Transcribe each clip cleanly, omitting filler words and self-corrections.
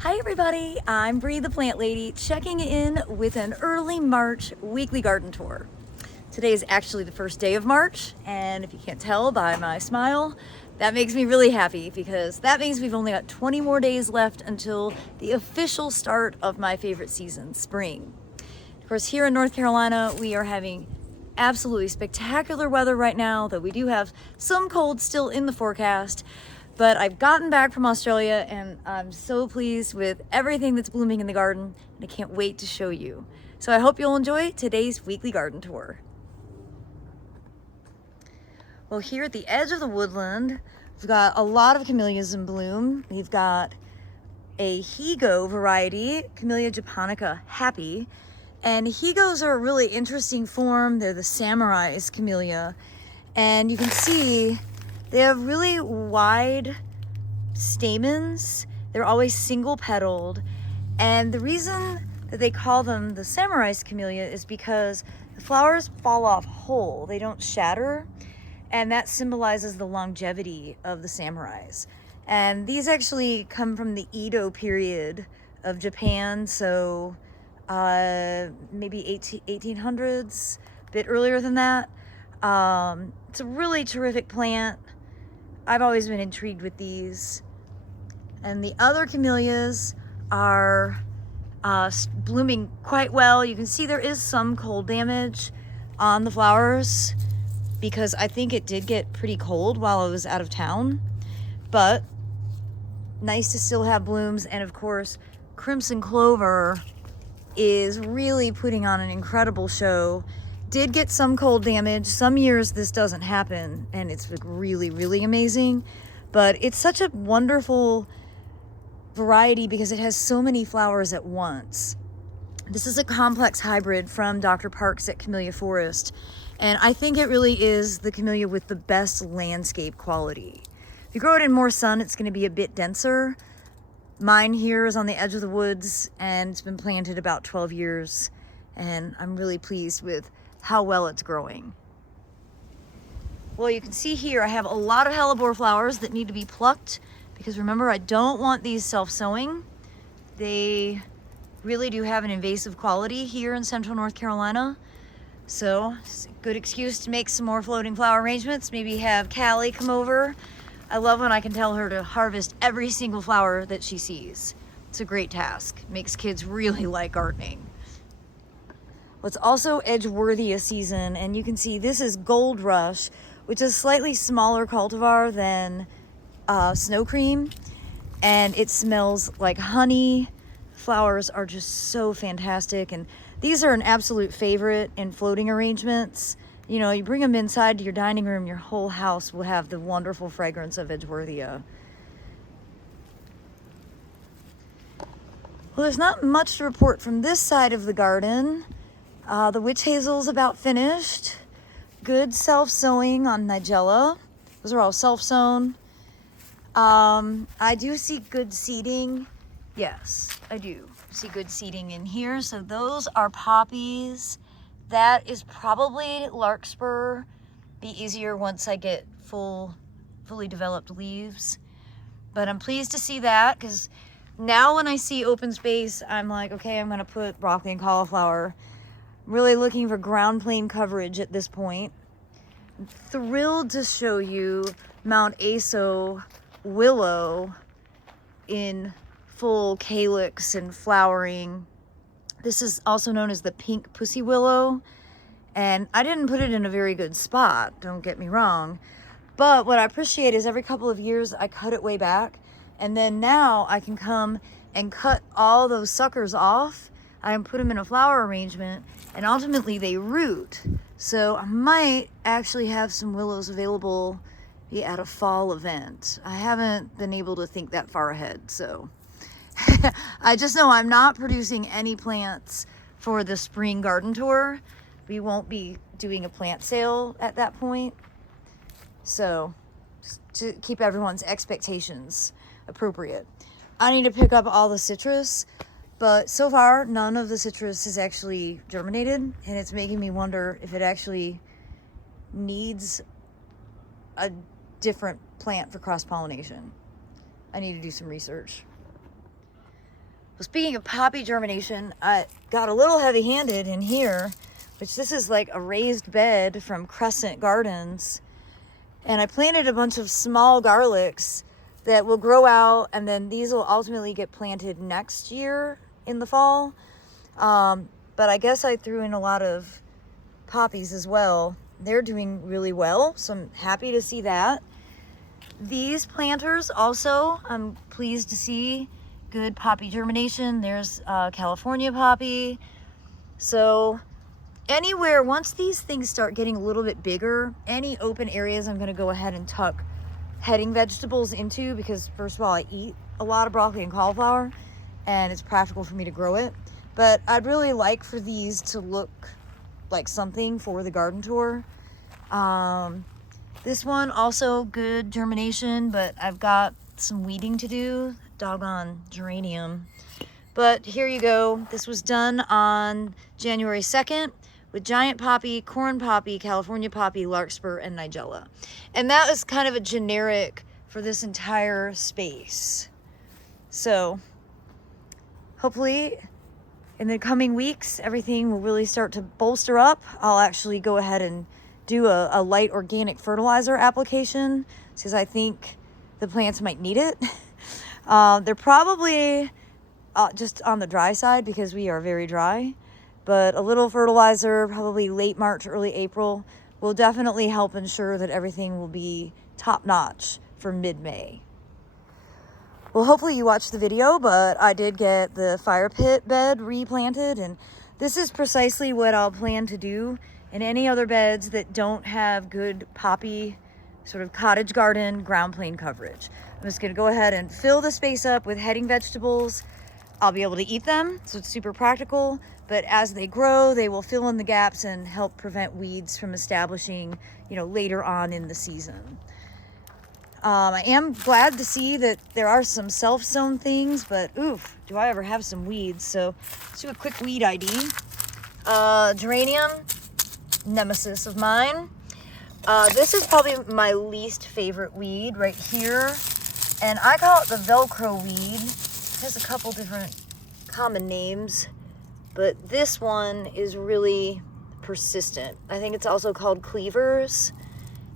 Hi everybody, I'm Bree the Plant Lady, checking in with an early March weekly garden tour. Today is actually the first day of March, and if you can't tell by my smile, that makes me really happy because that means we've only got 20 more days left until the official start of my favorite season, spring. Of course, here in North Carolina, we are having absolutely spectacular weather right now, though we do have some cold still in the forecast. But I've gotten back from Australia and I'm so pleased with everything that's blooming in the garden, and I can't wait to show you. So I hope you'll enjoy today's weekly garden tour. Well, here at the edge of the woodland, we've got a lot of camellias in bloom. We've got a Higo variety, Camellia japonica happy. And Higos are a really interesting form. They're the Samurai's camellia. And you can see they have really wide stamens. They're always single petaled. And the reason that they call them the Samurai's camellia is because the flowers fall off whole. They don't shatter. And that symbolizes the longevity of the samurais. And these actually come from the Edo period of Japan. So maybe 1800s, a bit earlier than that. It's a really terrific plant. I've always been intrigued with these. And the other camellias are blooming quite well. You can see there is some cold damage on the flowers because I think it did get pretty cold while I was out of town. But nice to still have blooms. And of course, crimson clover is really putting on an incredible show. Did get some cold damage. Some years this doesn't happen and it's really, really amazing. But it's such a wonderful variety because it has so many flowers at once. This is a complex hybrid from Dr. Parks at Camellia Forest. And I think it really is the camellia with the best landscape quality. If you grow it in more sun, it's going to be a bit denser. Mine here is on the edge of the woods and it's been planted about 12 years. And I'm really pleased with how well it's growing. Well, you can see here I have a lot of hellebore flowers that need to be plucked because remember, I don't want these self-sowing. They really do have an invasive quality here in central North Carolina. So it's a good excuse to make some more floating flower arrangements. Maybe have Callie come over. I love when I can tell her to harvest every single flower that she sees. It's a great task. Makes kids really like gardening. Well, it's also Edgeworthia season, and you can see this is Gold Rush, which is a slightly smaller cultivar than Snow Cream, and it smells like honey. Flowers are just so fantastic, and these are an absolute favorite in floating arrangements. You know, you bring them inside to your dining room, your whole house will have the wonderful fragrance of Edgeworthia. Well, there's not much to report from this side of the garden. The witch hazel's about finished. Good self-sowing on Nigella. Those are all self-sown. I do see good seeding. Yes, I do see good seeding in here. So those are poppies. That is probably larkspur. Be easier once I get fully developed leaves. But I'm pleased to see that because now when I see open space, I'm like, okay, I'm gonna put broccoli and cauliflower. I'm really looking for ground plane coverage at this point. I'm thrilled to show you Mount Aso willow in full calyx and flowering. This is also known as the pink pussy willow, and I didn't put it in a very good spot, don't get me wrong, but what I appreciate is every couple of years I cut it way back, and then now I can come and cut all those suckers off. I can put them in a flower arrangement, and ultimately they root. So I might actually have some willows available at a fall event. I haven't been able to think that far ahead, so I just know I'm not producing any plants for the spring garden tour. We won't be doing a plant sale at that point. So just to keep everyone's expectations appropriate. I need to pick up all the citrus, but so far none of the citrus has actually germinated, and it's making me wonder if it actually needs a different plant for cross-pollination. I need to do some research. Well, speaking of poppy germination, I got a little heavy-handed in here, which this is like a raised bed from Crescent Gardens. And I planted a bunch of small garlics that will grow out, and then these will ultimately get planted next year in the fall. But I guess I threw in a lot of poppies as well. They're doing really well, so I'm happy to see that. These planters also, I'm pleased to see good poppy germination. There's California poppy. So anywhere, once these things start getting a little bit bigger, any open areas I'm going to go ahead and tuck heading vegetables into, because first of all, I eat a lot of broccoli and cauliflower and it's practical for me to grow it. But I'd really like for these to look like something for the garden tour. This one also good germination, but I've got some weeding to do. Doggone geranium. But here you go. This was done on January 2nd with giant poppy, corn poppy, California poppy, larkspur, and nigella. And that was kind of a generic for this entire space. So hopefully in the coming weeks, everything will really start to bolster up. I'll actually go ahead and do a light organic fertilizer application because I think the plants might need it. They're probably just on the dry side because we are very dry, but a little fertilizer, probably late March, early April, will definitely help ensure that everything will be top notch for mid-May. Well, hopefully you watched the video, but I did get the fire pit bed replanted, and this is precisely what I'll plan to do in any other beds that don't have good poppy, sort of cottage garden, ground plane coverage. I'm just gonna go ahead and fill the space up with heading vegetables. I'll be able to eat them, so it's super practical, but as they grow, they will fill in the gaps and help prevent weeds from establishing, later on in the season. I am glad to see that there are some self-sown things, but oof, do I ever have some weeds. So let's do a quick weed ID. Geranium, nemesis of mine. This is probably my least favorite weed right here. And I call it the Velcro weed. It has a couple different common names, but this one is really persistent. I think it's also called cleavers,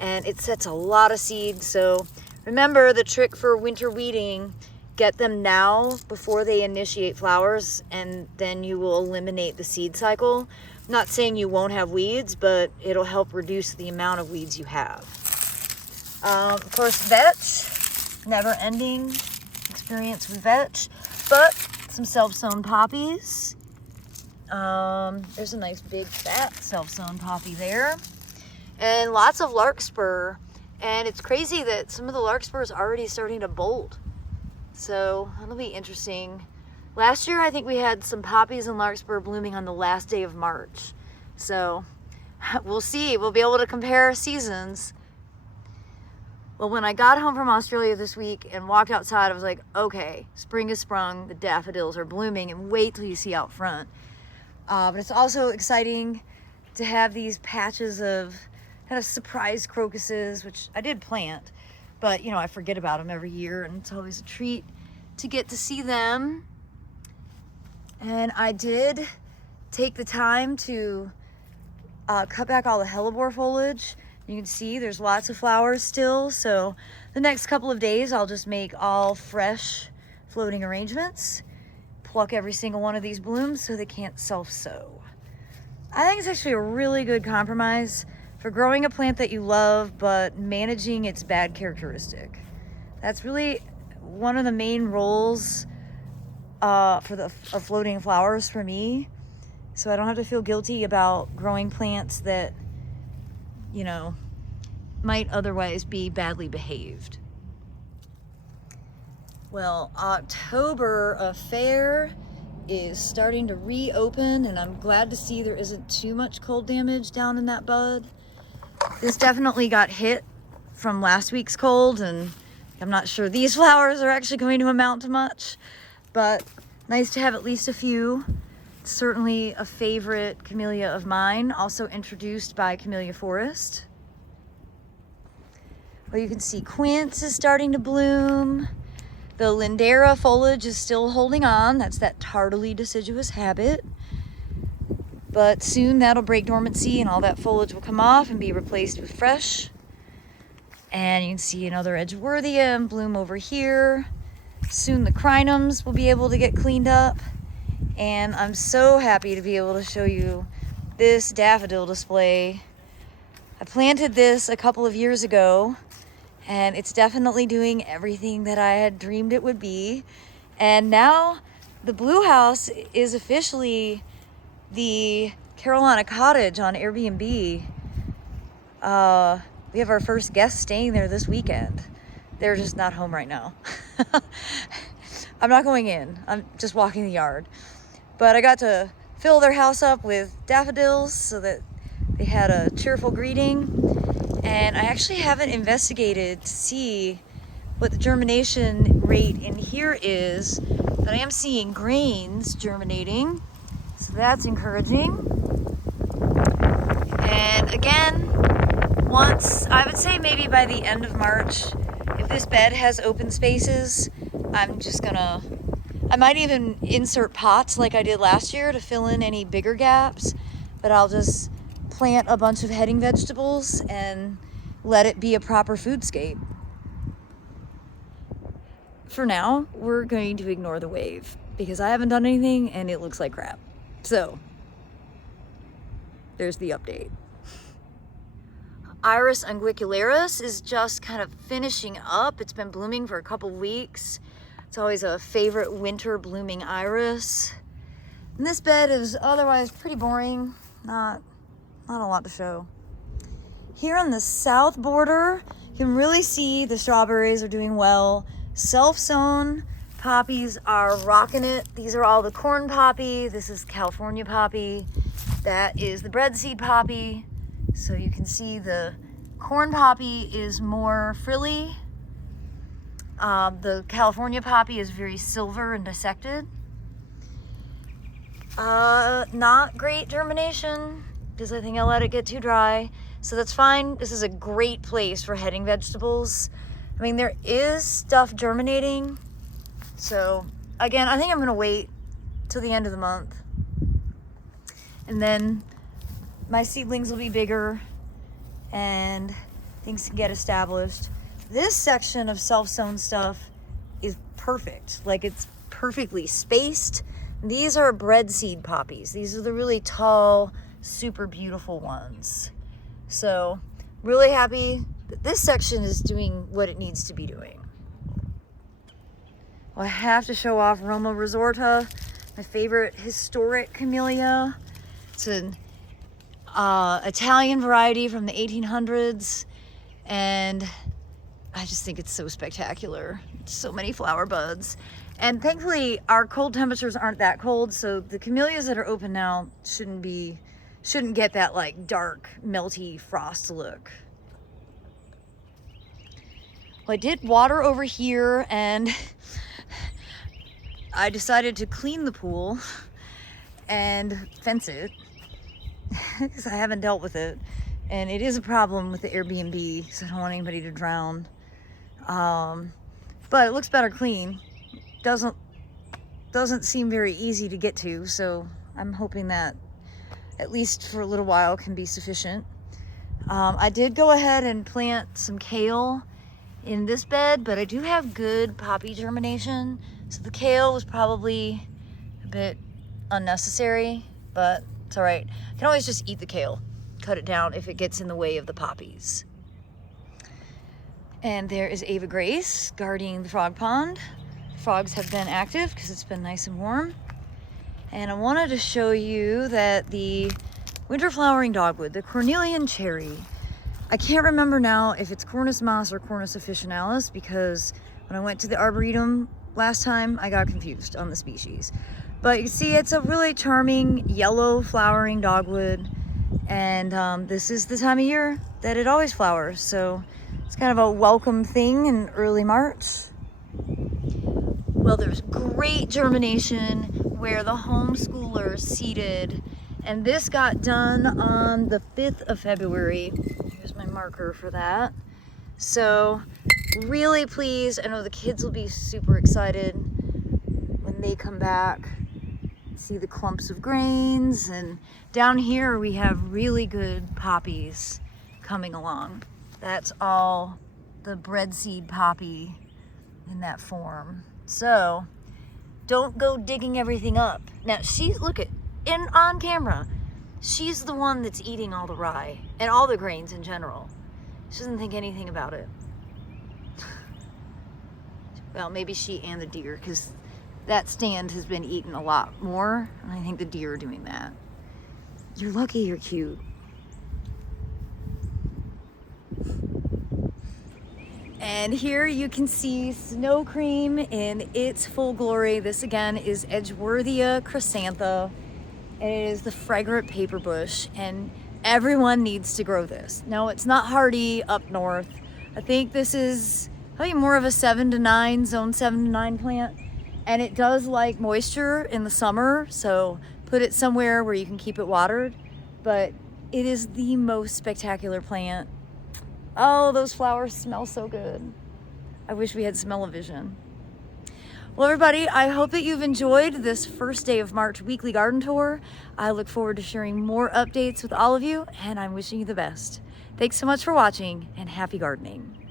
and it sets a lot of seeds. So remember the trick for winter weeding, get them now before they initiate flowers, and then you will eliminate the seed cycle. I'm not saying you won't have weeds, but it'll help reduce the amount of weeds you have. Of course, vetch, never ending experience with vetch, but some self-sown poppies. There's a nice big fat self-sown poppy there. And lots of larkspur. And it's crazy that some of the larkspur is already starting to bolt. So that'll be interesting. Last year, I think we had some poppies and larkspur blooming on the last day of March. So we'll see. We'll be able to compare seasons. Well, when I got home from Australia this week and walked outside, I was like, okay, spring has sprung, the daffodils are blooming, and wait till you see out front. But it's also exciting to have these patches of kind of surprise crocuses, which I did plant, but I forget about them every year, and it's always a treat to get to see them. And I did take the time to cut back all the hellebore foliage. You can see there's lots of flowers still, so the next couple of days I'll just make all fresh floating arrangements, pluck every single one of these blooms so they can't self-sow. I think it's actually a really good compromise for growing a plant that you love but managing its bad characteristic. That's really one of the main roles of floating flowers for me, so I don't have to feel guilty about growing plants that might otherwise be badly behaved. Well, October affair is starting to reopen, and I'm glad to see there isn't too much cold damage down in that bud. This definitely got hit from last week's cold, and I'm not sure these flowers are actually going to amount to much, but nice to have at least a few. It's certainly a favorite camellia of mine, also introduced by Camellia Forest. Well, you can see quince is starting to bloom. The Lindera foliage is still holding on. That's that tardily deciduous habit. But soon that'll break dormancy and all that foliage will come off and be replaced with fresh. And you can see another Edgeworthia in bloom over here. Soon the crinums will be able to get cleaned up. And I'm so happy to be able to show you this daffodil display. I planted this a couple of years ago, and it's definitely doing everything that I had dreamed it would be. And now the blue house is officially the Carolina cottage on Airbnb. We have our first guest staying there this weekend. They're just not home right now. I'm not going in. I'm just walking the yard. But I got to fill their house up with daffodils so that they had a cheerful greeting. And I actually haven't investigated to see what the germination rate in here is, but I am seeing grains germinating, so that's encouraging. And again, once, I would say maybe by the end of March, if this bed has open spaces, I'm just gonna, I might even insert pots like I did last year to fill in any bigger gaps, but I'll just plant a bunch of heading vegetables and let it be a proper foodscape. For now, we're going to ignore the wave because I haven't done anything and it looks like crap. So, there's the update. Iris unguicularis is just kind of finishing up. It's been blooming for a couple weeks. It's always a favorite winter blooming iris. And this bed is otherwise pretty boring. Not a lot to show. Here on the south border, you can really see the strawberries are doing well. Self-sown poppies are rocking it. These are all the corn poppy. This is California poppy. That is the breadseed poppy. So you can see the corn poppy is more frilly. The California poppy is very silver and dissected. Not great germination because I think I let it get too dry. So that's fine. This is a great place for heading vegetables. I mean, there is stuff germinating. So again, I think I'm gonna wait till the end of the month. And then my seedlings will be bigger and things can get established. This section of self-sown stuff is perfect. Like, it's perfectly spaced. These are breadseed poppies. These are the really tall, super beautiful ones. So really happy that this section is doing what it needs to be doing. Well, I have to show off Roma Resorta, my favorite historic camellia. It's an Italian variety from the 1800s, and I just think it's so spectacular. So many flower buds. And thankfully, our cold temperatures aren't that cold, so the camellias that are open now shouldn't get that like dark, melty frost look. Well, I did water over here, and I decided to clean the pool and fence it because I haven't dealt with it, and it is a problem with the Airbnb, so I don't want anybody to drown. But it looks better clean. Doesn't seem very easy to get to, so I'm hoping that at least for a little while can be sufficient. I did go ahead and plant some kale in this bed, but I do have good poppy germination, so the kale was probably a bit unnecessary, but it's all right. I can always just eat the kale, cut it down if it gets in the way of the poppies. And there is Ava Grace guarding the frog pond. Frogs have been active because it's been nice and warm. And I wanted to show you that the winter flowering dogwood, the cornelian cherry, I can't remember now if it's Cornus mas or Cornus officinalis, because when I went to the Arboretum last time, I got confused on the species. But you see, it's a really charming yellow flowering dogwood, and this is the time of year that it always flowers, so it's kind of a welcome thing in early March. Well, there's great germination where the homeschoolers seeded, and this got done on the 5th of February. Here's my marker for that. So really pleased. I know the kids will be super excited when they come back, see the clumps of grains. And down here we have really good poppies coming along. That's all the breadseed poppy in that form. So don't go digging everything up. Now look at, on camera, she's the one that's eating all the rye and all the grains in general. She doesn't think anything about it. Well, maybe she and the deer, because that stand has been eaten a lot more, and I think the deer are doing that. You're lucky you're cute. And here you can see snow cream in its full glory. This again is Edgeworthia chrysantha, and it is the fragrant paper bush, and everyone needs to grow this. Now, it's not hardy up north. I think this is probably more of a 7 to 9, zone 7 to 9 plant, and it does like moisture in the summer, so put it somewhere where you can keep it watered. But it is the most spectacular plant. Oh, those flowers smell so good. I wish we had smell-o-vision. Well, everybody, I hope that you've enjoyed this first day of March weekly garden tour. I look forward to sharing more updates with all of you, and I'm wishing you the best. Thanks so much for watching, and happy gardening.